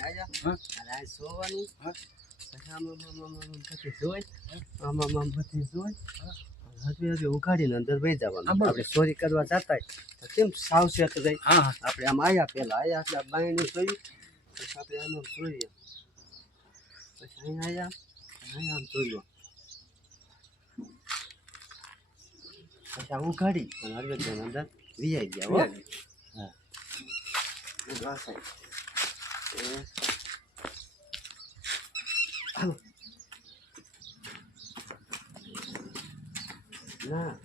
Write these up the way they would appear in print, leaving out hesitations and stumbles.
આયા અને આ સોવાનું પછી આમ પછી જોઈ આમ બધી જોઈ હજુ ઉઘાડીને અંદર વહી જવાનું આપણે ચોરી કરવા જતા તો કેમ સાવચેત રહી આપણે આમ આયા પેલા આયા એટલે બાયણું જોયું પછી આપણે આમ જોઈએ પછી અહીંયા આયા આમ જોયું પછી આ ઉઘાડી અને હરવેદની અંદર વિયાઈ ગયા હો હા ના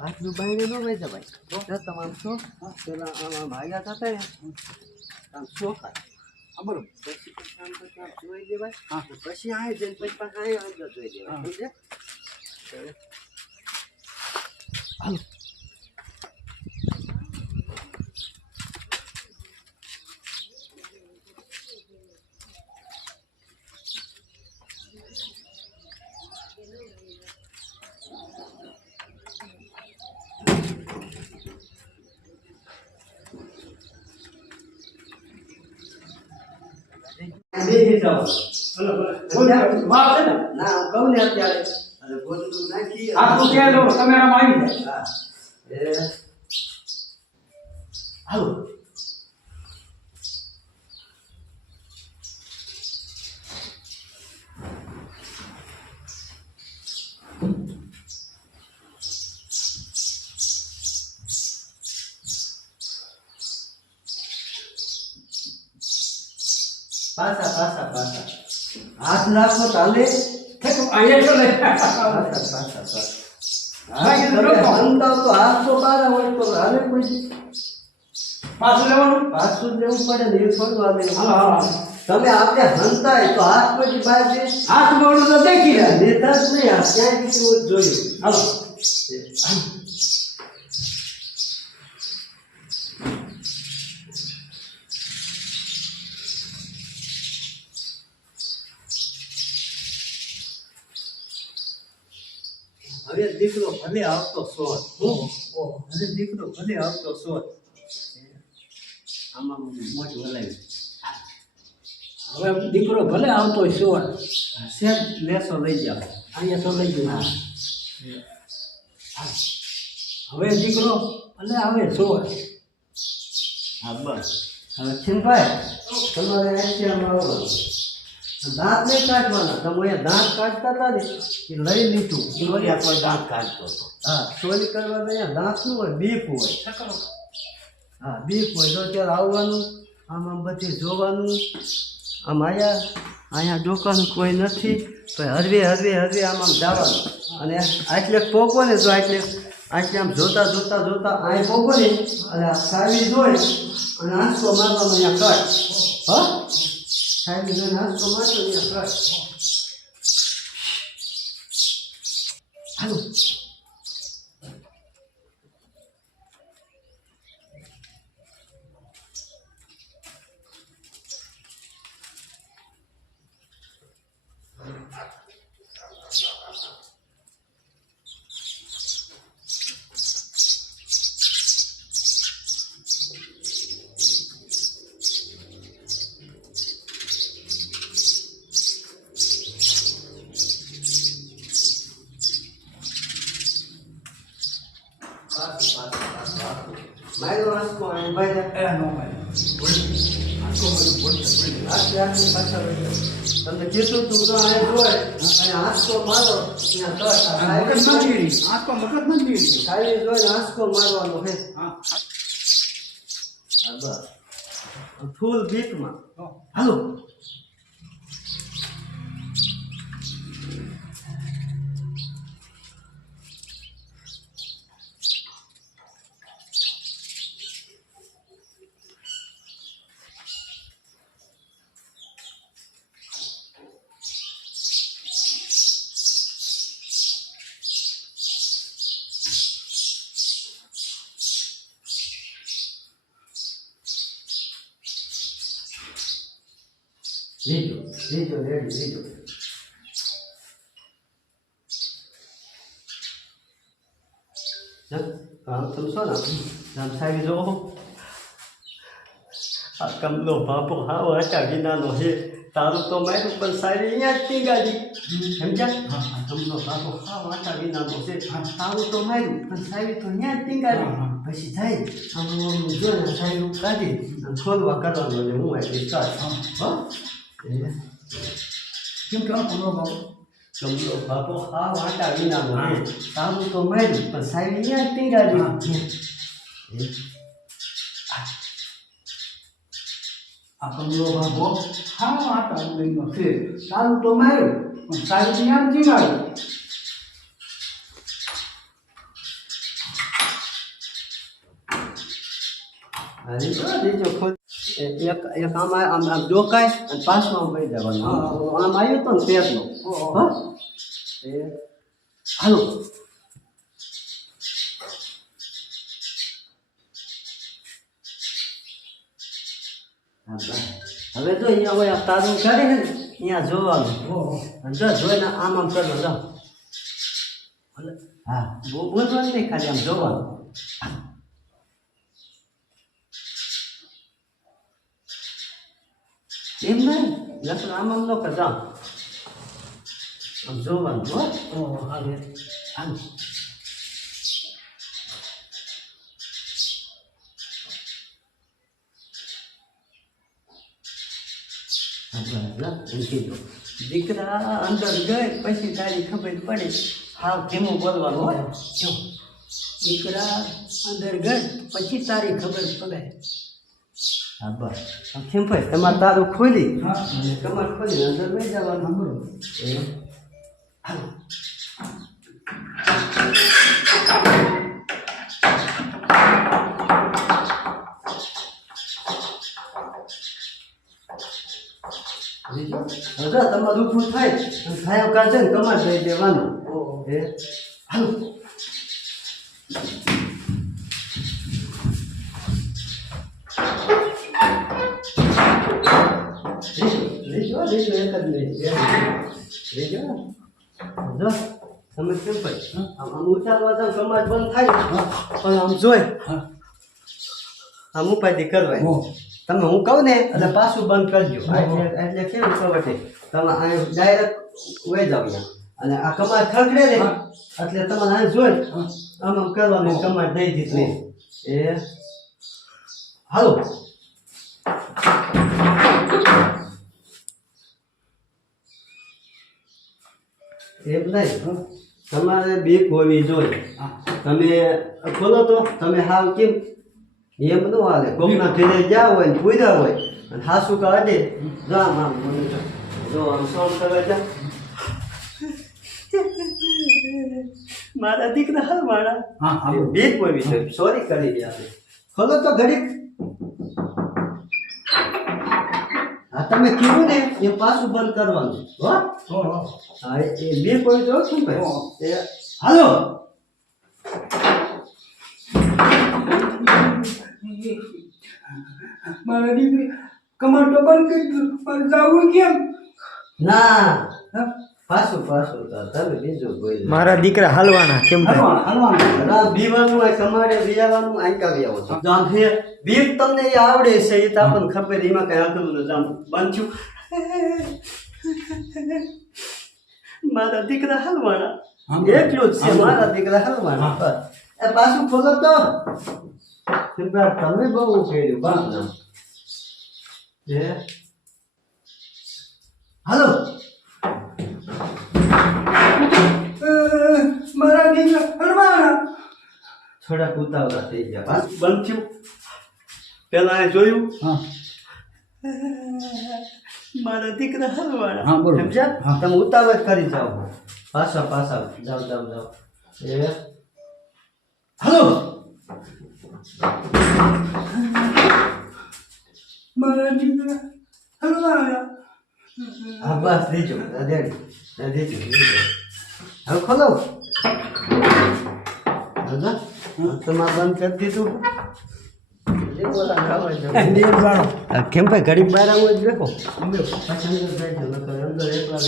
આટલું બાયણે ન વહી જવાય તમામ છો પેલા આમ ભાગ્યા થતા ને આમ ચોખા બરોબર પછી આમ જોઈ દેવાય પછી આ જઈને પછી પાછા અંદર જોઈ દેવાય સમજે હાલો ના કહું ને અત્યારે નાખી કેમેરામાં આવી જાય હાલો પાછા હાથ નાખો ચાલે તો હાથ તો બાર હોય તો હાલે કોઈ પાછું લેવાનું પાછું લેવું પડે ને એ થોડું આવે તમે આપણે હંતાય તો હાથ પછી બહાર દે હાથ મોડું તો દેખી રહ્યા લેતા જ નહીં આ ક્યાં જોયું હાલો હવે દીકરો ભલે આવતો સોત હવે દીકરો ભલે આવતો સોત આમાં મોટું હલાવ્યું હવે દીકરો ભલે આવતો શોર શેર લેસો લઈ જાઓ અહીંયા તો લઈ ગયો હવે દીકરો ભલે આવે શોર હા બસ હવે છીનભાઈ તમારે એશિયામાં આવવાનું દાંત નહીં કાઢવાના તમે અહીંયા દાંત કાઢતા હતા ને એ લઈ લીધું ચોરી કોઈ દાંત કાઢતો હતો હા ચોરી કરવા અહીંયા દાંત શું હોય બીક હોય હા બીક હોય તો ત્યારે આવવાનું આમ બધી જોવાનું આમ અહીંયા ડોકાનું કોઈ નથી તો હરવે આમ જવાનું અને આટલે પોગો ને તો આટલે આમ જોતા અહીં પોગો ને અને આ સાવી જોઈ અને આંચકો મારવાનો અહીંયા કટ હા સાવી જોઈને આંચકો મારતો અહીંયા કટ હાલો મારો આંચકો અહીં ભાઈ નો ભાઈ તમને કીધું તું તો અહીં જોય અને આંચકો મારો ત્યાં મગજ નથી ખાલી જોઈને આંચકો મારવાનો હે બસ ફૂલ બીકમાં હાલો લીજો રેડી લીજો આમ તમે છો ને આમ સાહેબ જો આ કમલો બાપો હાવ હતા વિનાનો છે તારું તો માર્યું પણ સારી અહીંયા જ ટીંગાડી સમજ્યા આ કમલો બાપો હાવ હતા વિનાનો છે તારું તો માર્યું પણ સારી તો અહીંયા જ ટીંગાડી પછી જાય આમ જોઈને સારી કાઢી ખોલવા કરવાનો એટલે હું એટલી ચાલ હો કેમ કે કમલો બાપુ કમલો બાપો હાવ હતા વિનાનો છે તારું તો માર્યું પણ સારી અહીંયા જ ટીંગાડી આ કમલો બાપુ હા આટા લઈને છે સારું તો માર્યું પણ સારું ત્યાં જીવાડ્યું બીજો ખોલ એક આમ આમ ડોકાય અને પાછું આમ કહી દેવાનું આમ આવ્યું તો ને પેટનો હા એ હાલો હવે જો અહીંયા હોય આ તારું કાઢે ને અહીંયા જોવાનું અને જો જોઈને આમ આમ કરો જો હા બોલવાનું નહીં ખાલી આમ જોવાનું એમ નહીં લસણ આમ આમ ન કરતા આમ જોવાનું હો હાલે આમ દીકરા અંદર ગઈ પછી તારી ખબર પડે હાવ ધીમું બોલવાનું હોય જો દીકરા અંદર ગઈ પછી તારી ખબર પડે હા બસ કેમ ભાઈ તમારે તારું ખોલી તમારે ખોલી અંદર લઈ જવાનું બરોબર એ હાલો હવે તમારું ઊભું થાય ખાયો કાઢે ને તમારે લઈ દેવાનું એ હાલો લેજો એક જ લેજો જો તમે કેમ ભાઈ આમ ઉચારવા જાવ કમાટ બંધ થાય પણ આમ જોઈ આમ ઉપાધિ કરવાય તમે હું કહું ને એટલે પાછું બંધ કરજો એટલે કેવું કવટે તમે ડાયરેક્ટ વહી જાવ અહીંયા અને આ કમાટ ખગડે ને એટલે તમારે આ જોઈ આમ આમ કરવાનું કમાટ દઈ દીધી એ હાલો એમ નહીં તમારે બીક હોવી જોઈએ તમે ખોલો તો તમે હાવ કેમ એમ ન હાલે કોકના ઘરે જ્યાં હોય ને પૂર્યા હોય અને હાસુ કાઢે જો આમ આમ જો આમ સોમ કરવા જા મારા દીકરા હાલ મારા બીક હોવી જોઈએ સોરી કરી ગયા ખોલો તો ઘડીક હા તમે કીધું ને એ પાછું બંધ કરવાનું હો હા એ બે કોઈ તો શું ભાઈ હાલો મારા દીકરી કમર તો બંધ કરી દીધું પણ જાવું કેમ ના પાછું તમે બીજું કોઈ મારા દીકરા હાલવાના કેમ હલવાનું બીવાનું હોય તમારે વિયાવાનું આંકાવી આવો છો જામ હે બીક તમને એ આવડે છે એ તો આપણને ખબર એમાં કઈ આકલું ન જામ બનશું મારા દીકરા હલવાના એટલું જ છે મારા દીકરા હલવાના બસ એ પાછું ખોલો તો તમે બહુ કર્યું બાપ ના હાલો મારા દીકરા હરવાના થોડાક ઉતાવળા થઈ ગયા બંધ થયું પેલા જોયું મારા દીકરા હલવાના સમજ્યા તમે ઉતાવળ કરી જાઓ પાછા જાઓ એ હાલો મારા દીકરા હરવાના હા બસ દેજો દેજો હવે ખોલો તમારે બંધ કરી દીધું કેમ ભાઈ ગરીબ બહાર આવું જ દેખો પછી અંદર જાય છે અંદર એકલા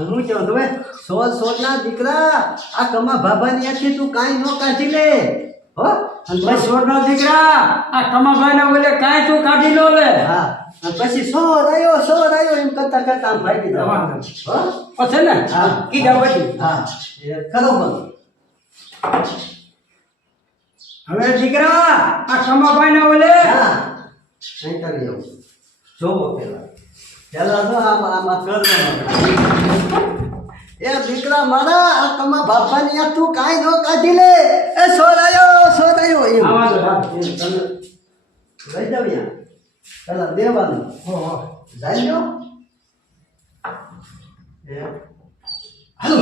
હું કેવું તમે સોળના દીકરા આ કમા બાબાની આંખી તું કાંઈ ન કાઢી લે હો અને ભાઈ છોડના દીકરા આ કમાભાઈના ઓલે કાંઈ તું કાઢી લો લે હા અને પછી સોર આવ્યો એમ કરતા કરતા આમ ભાગી જવાનું. હો પછી ને હા. કીધા પછી હા એ કરો બંધ. હવે દીકરા આ કમાભાઈના ઓલે હા નહીં કરી આવું જોવો પેલા તો આમાં કરવાનું. એ દીકરા મારા આ કમા બાપાની આ તું કાંઈ ન કાઢી લે એ સોર આવ્યો એમ આવા દો, હા. એમ તમે લઈ જાવ યા પેલા દેવાનું હો જાય લ્યો એ હાલો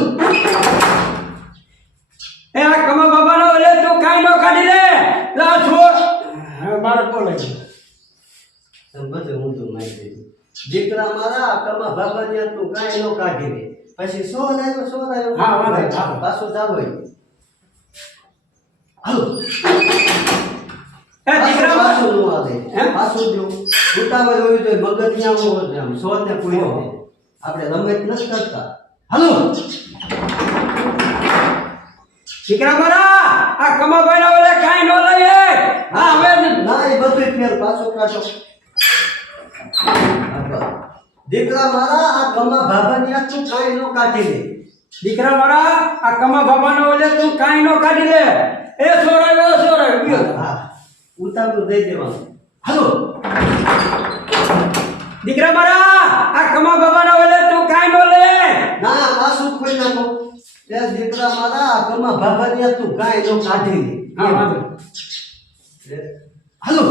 એ આ કમા બાબાના ઓલે તું કાંઈ નો કાઢી લે લા છોડ હવે મારે બોલે તમે બધું ઊંધું મારી દીધું. દીકરા મારા આ કમા બાપાની આ તું કાંઈ ન કાઢી લે પછી સોર આવ્યો હા, વાંધો નહીં. પાછું ચાલો હાલો એ દીકરા પાછું નું આવે હે? પાછું જો ઉતાવળ હોય તો મગજ ના હોય આમ સોરને પૂર્યો આપણે રમત નથી કરતા હાલો દીકરા મારા આ કમાભાઈના ઓલે કાંઈ નો લઈએ હા હવે ના એ બધું ફેર પાછો કાઢો દીકરા મારા આ કમા બાબાની આ તું કાંઈ નો કાઢી લે દીકરા મારા આ કમા બાબાના ઓલે તું કાંઈ નો કાઢી લે એ સોરાયો ગયો હા ઉતાવળ દઈ દેવાનું હાલો દીકરા મારા આ કમા બાબાના ઓલે તું કાંઈ નો લે ના પાછું ખોઈ નાખો એ દીકરા મારા આ કમા બાબાની આ તું કાંઈ નો કાઢી લે હા વાંધો હાલો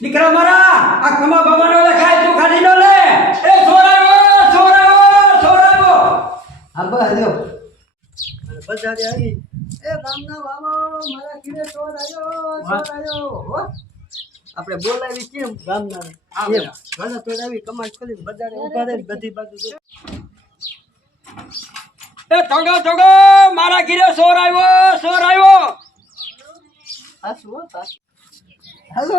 દીકરા મારા આ કમા બાબાના ઓલે કાંઈ તું કાઢી નો લે એ સોરાયો હા બસ લ્યો અને બજારે આવી એ ગામના વામો મારા ઘરે ચોર આવ્યો હો આપણે બોલાવી કેમ ગામના હા, એમ ઘણા ચોર આવી કમાડ કરી બજારે ઉભા રહે બધી બાજુ જો. એ ટોગો મારા ઘરે સોર આવ્યો પાછું હો પાછું હાલો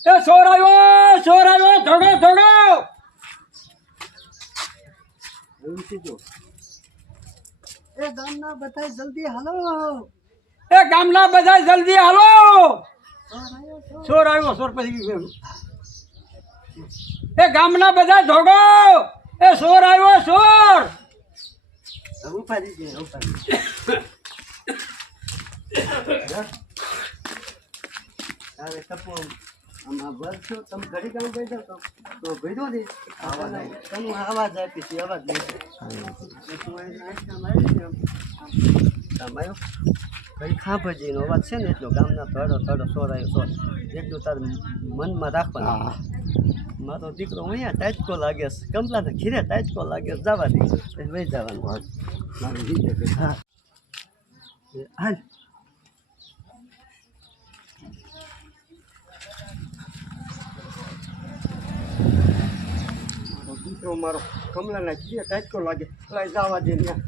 એ સોર આવ્યો ટોગો એવું છે જો એ ગામના બધા જલ્દી હાલો એ ગામના બધા જલ્દી હાલો ચોર આવ્યો સોર પછી એ ગામના બધા ધોગો એ સોર આવ્યો ઉપાડી દે ઉપાડી અરે કપો આમાં વર્ષો તમે ઘડી કામ કરી દો તો ભેજો દે તમે અવાજ આપી છે અવાજ નહીં તમારો કઈ ખાંભજીનો અવાજ છે ને એટલો ગામના થોડો સોરાયો એટલું તારે મનમાં રાખવાનું મારો દીકરો અહીંયા ટાચકો લાગે છે કમલા ઘીરે ટાચકો લાગે છે જવા દે પછી વહી જવાનું મારું દીકરો હા હાલ મારો દીકરો મારો કમલાના ઘીરે ટાચકો લાગે લઈ જવા દે ત્યાં